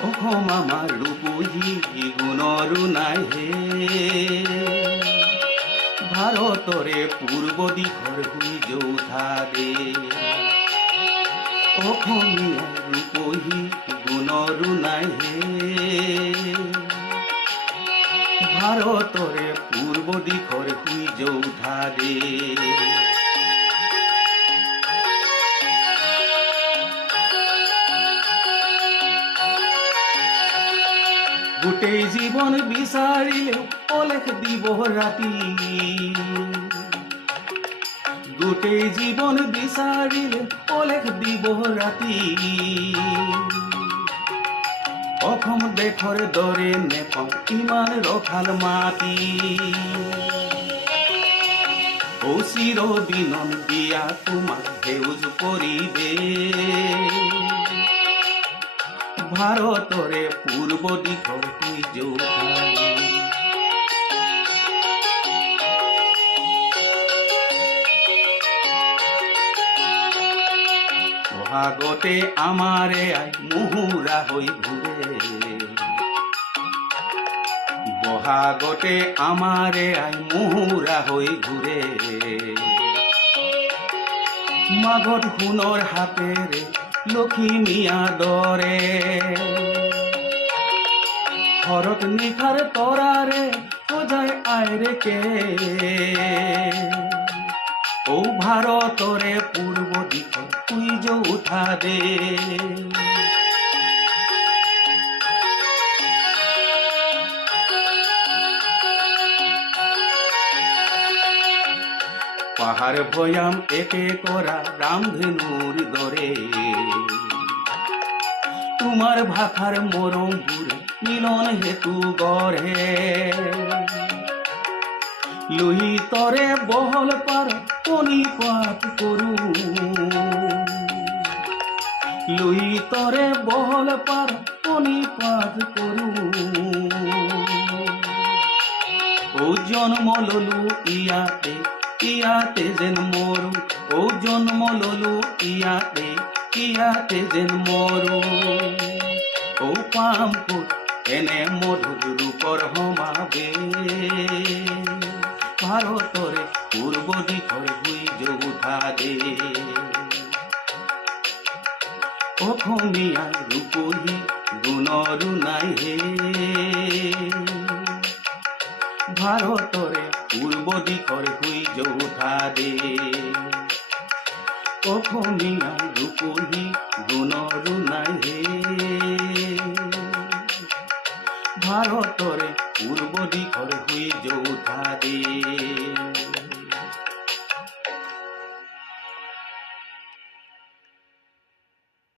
অসম আমাৰ ৰূপহী গুণৰো নাই হে, ভাৰতৰে পূৰ্ব দিশৰ শুই যৌথা দেশ। অসমীয়া ৰূপহী গুণৰো নাই হে, ভাৰতৰে পূৰ্ব দিশৰ শুই যৌথা দেশ। গোটেই জীৱন বিচাৰিলে অলেখ দিব ৰাতি, গোটেই জীৱন বিচাৰিলে অলেখ দিব ৰাতি। অসম দেশৰ দৰে নেপাওঁ ইমান ৰসাল মাটি, চিৰদিনন দিয়া তোমাক সেউজ পৰিৱেশ, ভাৰতৰে পূৰ্ব দিশৰ শুই যৌথা দেশ। বহাগতে আমাৰে আই মুহুৰা হৈ ঘূৰে, বহাগতে আমাৰে আই মুহুৰা হৈ ঘূৰে। মাঘত সোণৰ হাতেৰে লখিমীয়া দৰে, শৰত নিশাৰ তৰাৰে সজাই আইৰেকে। ভাৰতৰে পূৰ্ব দিশৰ শুই যৌথা দেশ। পাহাৰ ভৈয়াম একে কৰা ৰামধেনুৰ দৰে, তোমাৰ ভাষাৰ মৰমবোৰ মিলন হেতু গঢ়ে। লোহিতৰে বহল পাৰ কণিপাত কৰো, লোহিতৰে বহল পাৰ কণিপাত কৰো। জন্ম ললো ইয়াতে, ইয়াতে যেন মৰো। জন্ম ললো ইয়াতে, ইয়াতে যেন মৰো। পাম ক'ত এনে মধুৰ ৰূপৰ সমাবেশ, ভাৰতৰে পূৰ্ব দিশৰ শুই যৌথা দেশ। অসমীয়া ৰূপহী গুণৰো নাই হে, ভাৰতৰে পূৰ্ব দিশৰ শুই যৌথা দেশ। অসমীয়া ৰূপহী